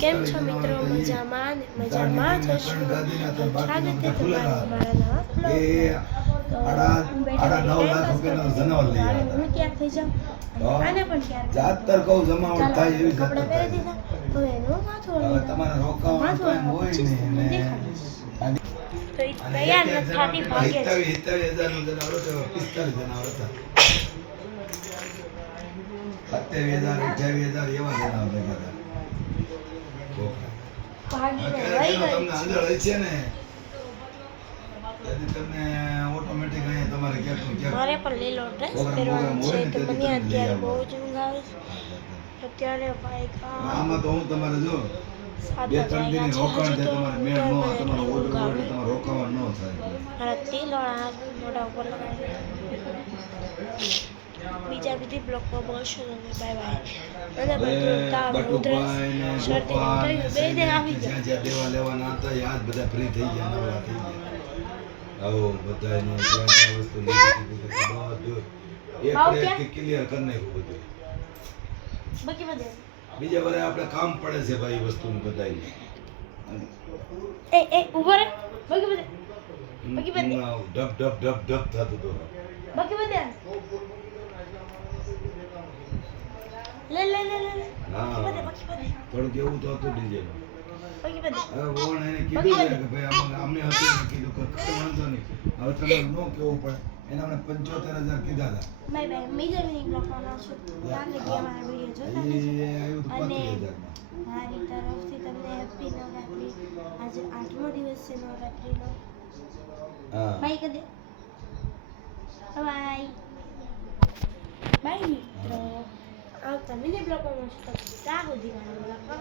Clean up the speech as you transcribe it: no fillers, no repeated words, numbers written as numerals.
કેમ છો મિત્રો? મજામાં ને મજામાં જ હશો. સ્વાગત છે તમારું અમારા નવા બ્લોગમાં. તો હું બેઠા હું ક્યાં થઈ જાઉં અને આને પણ ક્યાંક જાતર કહું જમાવટ થાય એવી કપડાં પહેરી દીધા. હવે એનું માથું તમારે રોકાવાનું ટાઈમ હોય ને દેખાડીશ. તો એ તૈયાર નથી થતી, ભાગે છે. 27,000 નો જનાવર હતો, 45 જનાવર હતા. 27,000 28,000 એવા જનાવર હતા. ભાગીને અત્યારે વહી તમને ગઈ આંધળ હોય છે ને તેથી તમને ઓટોમેટિક અહીંયા તમારે ક્યાંક નું ક્યાંક મારે પણ લીલો ડ્રેસ પહેરવાનો છે તો મને અત્યારે બહુ જ ઊંઘ આવે છે. અત્યારે ભાઈ આમાં તો હું તમારે જો 2-3 દિન રોકાણ છે તમારે મેળ નો તમારો ઓર્ડર હોય તમારે રોકાવાનું ન થાય. મારા તિલોડા મોઢા ઉપર લગાવી બીજા બધી બ્લોકમાં મળશો તમે. Bye bye. અને બધું તાવ ઉધરસ શરદી થયું બે દે આવી જાય. જ્યાં દેવા લેવાના હતા એ આજ બધા ફ્રી થઈ ગયા, નવરા થઈ ગયા. આવો બધાનો જ્યાં વસ્તુ લીધી બધું એક ક્લિયર કરી નાખ્યું બધું. બાકી બધે બીજા વારે આપણે કામ પડે છે ભાઈ વસ્તુનું બધાય. એ ઉભો રે. બાકી બધે ઢબ ઢબ ઢબ ઢબ થતું હતું. બાકી બધે લે લે લે લે હા બાકી બધે થોડુંક એવું તો હતું ડીજેમાં. બાકી બધે હવે વોણ એને કીધું છે કે ભાઈ અમને હતું ને કીધું કે કઈ વાંધો નહીં, હવે તમારે ન કેવું પડે. એને અમને 75,000 કીધા હતા. Bye bye. બીજા મિનિટ બ્લોકમાં છું. ત્યાં લગી અમારા વિડીયો જોતા રહેજો. એ આવ્યું હતું 35,000 મારી તરફથી તમને હેપી નવરાત્રી. આજે 8મો દિવસ છે નવરાત્રીનો. હા બાય કરી દે. બાય બાય મિત્રો. આવતા મિની બ્લોકમાં મળશું. ત્યાં સુધી મારા બ્લોગમાં